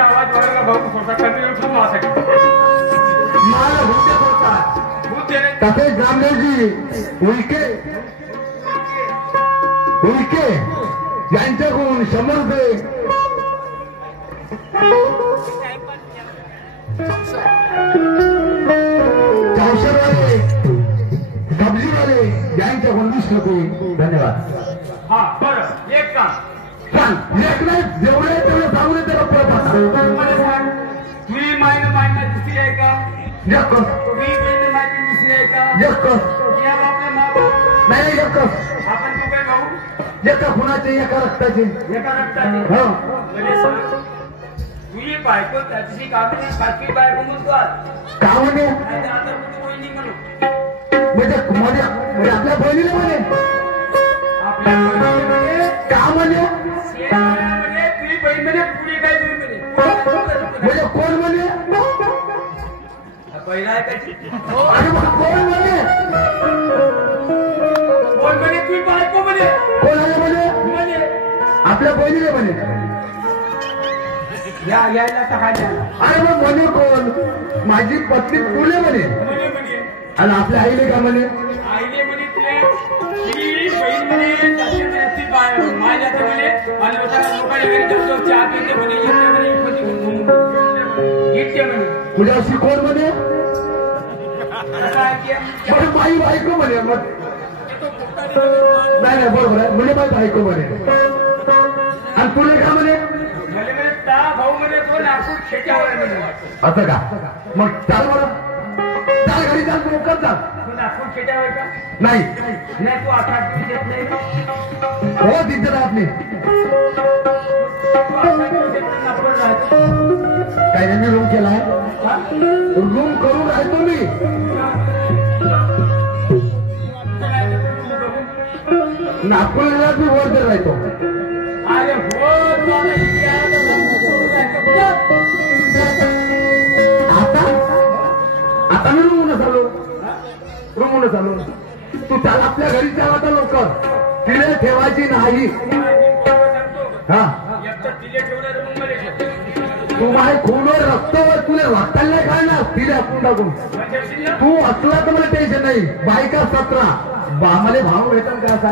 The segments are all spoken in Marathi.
आवाज वाढला भाऊ थोडा कंटिन्यू सुरू असेल मला होते होता होते रे तसेच रामदेवजी उलके उलके यांच्याकडून 100 रुपये चावशेरवाले सब्जीवाले यांच्याकडून 20 रुपये धन्यवाद हा बरं एक काम सांग एक नाही जेवढे तेवढे सांगू दे त्याला परत मला सांग तुम्ही मायना दुसरी आहे का एक तुम्ही माहिती दुसरी आहे का एक या आपल्या मागं नाही एक आपण तू काय भाऊ एका खुणाचे एका रक्ताचे एका रक्ताने हो म्हणजे सांग तुझी बायको त्याची कामी बाकी बायको म्हणतो आज का म्हणे नाही आता कुठे कोणी नाही म्हणू म्हणजे आपल्या बहिणीला म्हणे आपल्या बहिणीमध्ये का म्हणे शेणामध्ये तुझी बहीण म्हणे पुढे काय तुम्ही म्हणे म्हणजे कोण म्हणे पहिला आहे का अरे मग कोण म्हणे कोण म्हणे तुझी बायको म्हणे कोणाला म्हणे म्हणे आपल्या बहिणीला म्हणे यायला तर काय द्यायला अरे मग म्हणे कोण माझी पत्नी तुले म्हणे म्हणे म्हणे आणि आपल्या आईले का म्हणे आईने म्हणे तुले ही बहीण म्हणे त्याची ती माझ्या तर म्हणे आणि लोकांना घरी जाऊ चहा पिते म्हणे येते म्हणे येते म्हणे तुझ्या अशी कोण म्हणे बरं माई बायको म्हणे मग नाही नाही बरोबर आहे म्हणे माई बायको म्हणे आणि तुले का म्हणे भाऊ म्हणे तो नागपूर खेट्यावर म्हणे असं का मग चाल बरं चाल घरी चाल तू कर चाल तू नागपूर खेट्यावर का नाही नाही तू 18 दिवस येत नाही हो दिसत आपली तू 18 दिवस येत नाही नागपूर राहतो काही नाही रूम केलाय रूम करून राहतो मी नागपूरला तू वर देत राहतो अरे हो आता आता मी रूम चालू रूम चालू तू चाल आपल्या घरी चाल आता लवकर तिने ठेवायची नाही हा तू माझ्या खूनवर रक्तावर तुला वाटायला नाही खाणार तिने आपण टाकून तू असला तर मला टेन्शन नाही बायका 17 मला भाव भेटल का असा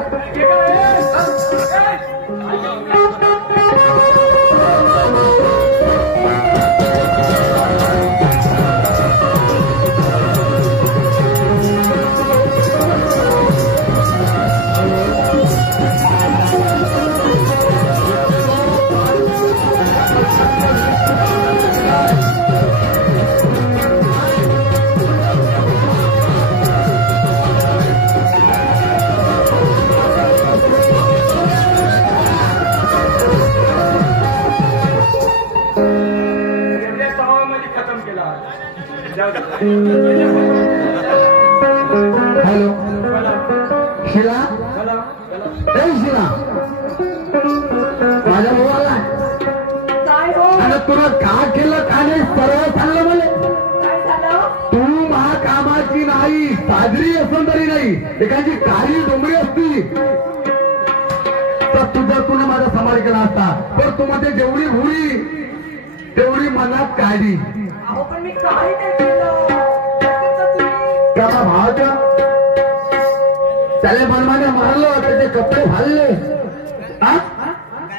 हॅलो शिला शिला माझ्या मुलाला आणि तुला का केलं का नाही सरळ सांगलं मला तू महाकामाची नाही साजरी असून तरी नाही एखादी काळी डोंगरी असती तर तुझा तुने माझा समाज केला असता पण तू मध्ये जेवढी हुरी तेवढी मनात काढी पण मी काही नाही केलं त्याला भावाच्या त्याला मनमाने मारलं त्याचे कपडे फाडले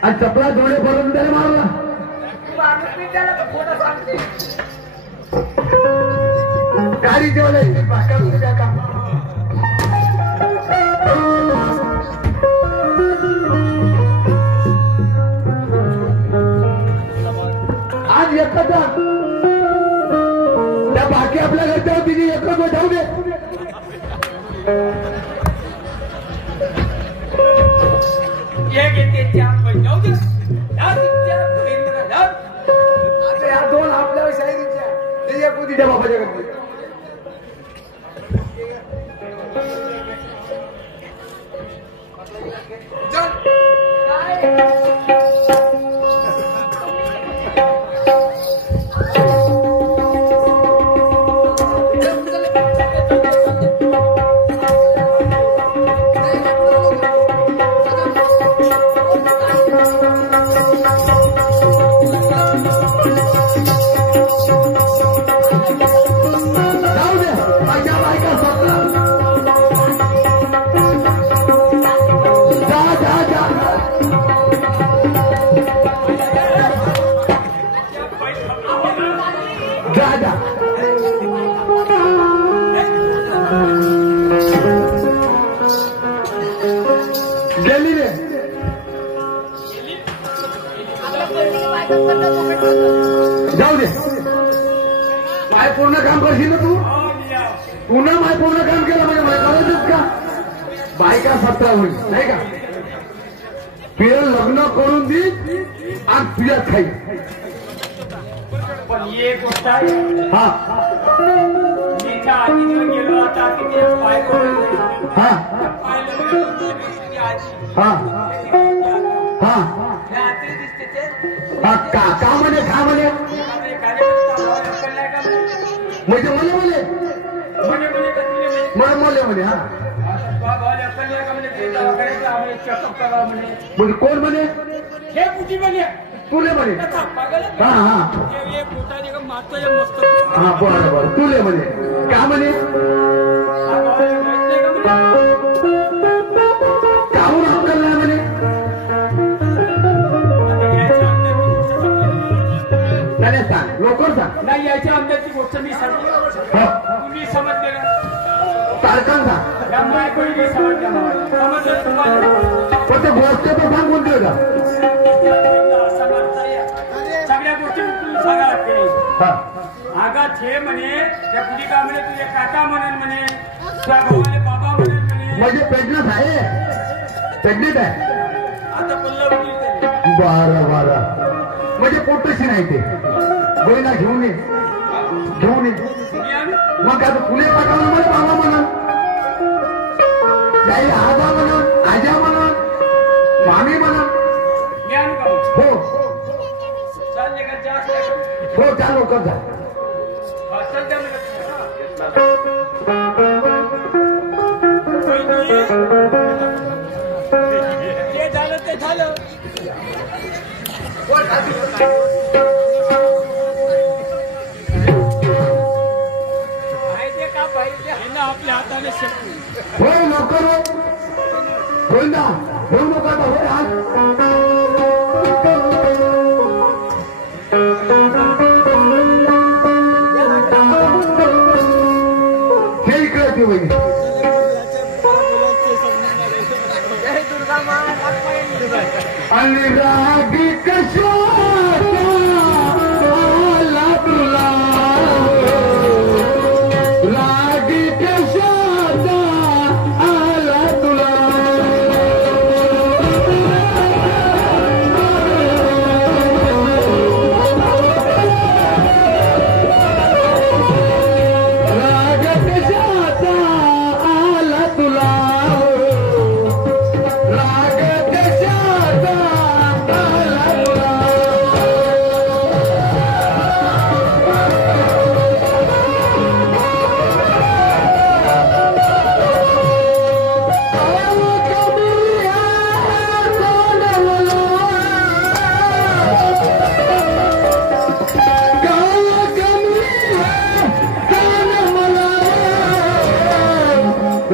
आणि चपला जोडे भरून त्याला मारला गाडी जेवले आज एकदा त्या बाकी आपल्या घरच्या तिची एकच ठेवू दे या 2 आपल्या शाहिरीच्या तिच्या बाबाच्या घरची जा गेली रे जाऊ दे काय पूर्ण काम करशील ना तू पुन्हा माय पूर्ण काम केलं म्हणजे मला करायचंच का बायका 17 होईल नाही का तुझं लग्न करून दे आणि तुझ्यात खाई पण एक गोष्ट आहे हा मी त्या आजीकडे गेलो आता किती पाय हा हा हा हा का म्हणे का म्हणे म्हणजे म्हणे म्हणे हा म्हणजे कोण म्हणे तुले म्हणे हा हा हा बरं तुले म्हणे का म्हणे काहून अक्कल नाही म्हणे नाही सांग लवकर सांग नाही याच्या अंदरची गोष्ट मी सांगली तुम्ही समजले ना तारखान सांग समजलं तुम्हाला पण ते गोष्ट तर सांग कोणती होता सगळ्या गोष्टी तुम्ही सांगा लागते हा आगा छे म्हणे त्या पुढे का म्हणे तुझे काका म्हणून म्हणे तुझ्या भावाले बाबा म्हणून म्हणे म्हणजे प्रेग्नंट आहे प्रेग्नेंट आहे आता बोललं बरं म्हणजे पोटशी नाही ते गोळीला घेऊन ये मग आता पुणे पाठवलं म्हणजे बाबा म्हणून काही आबा म्हणून आजा म्हणून मामी म्हणून मी आणू का हो चालले का जास्त हो त्या लवकर जा चल द्या जे झालं ते झालं आपल्या हाताने शेकू होय लवकर होईल ना होऊ नका होय आज हे इकडे ती बहिणी आणि रागी कशा तुला रागी कशा आला तुला राग कशाचा आला तुला राग कशाचा आला तुला राग कशाचा आला तुला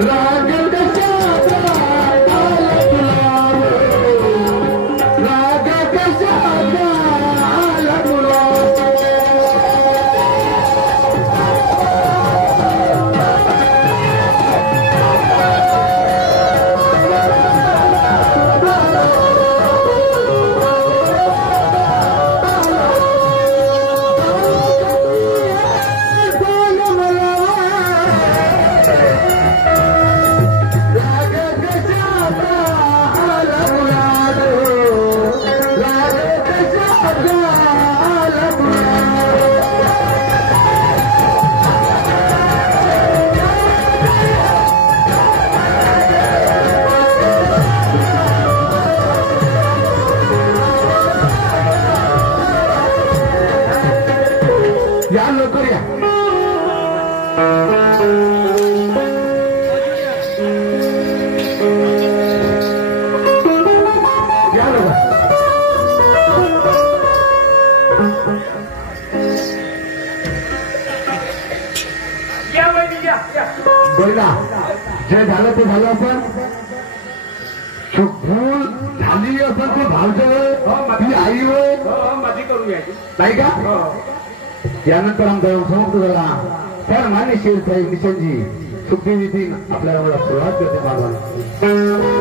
राग कशाचा आला तुला राग कशाचा आला तुला राग कशाचा आला तुला या लवकर या या लवकर या वहिनी या बोला जे झालं ते झालं आपण भूल झाली असेल ती भावजं ती आई होय माझी करूया नाही का यानंतर आमचा समाप्त झाला. तर मान्य शेर साहेब निशांजी सुखदेव येथील आपल्याला सुरुवात करते बाबा.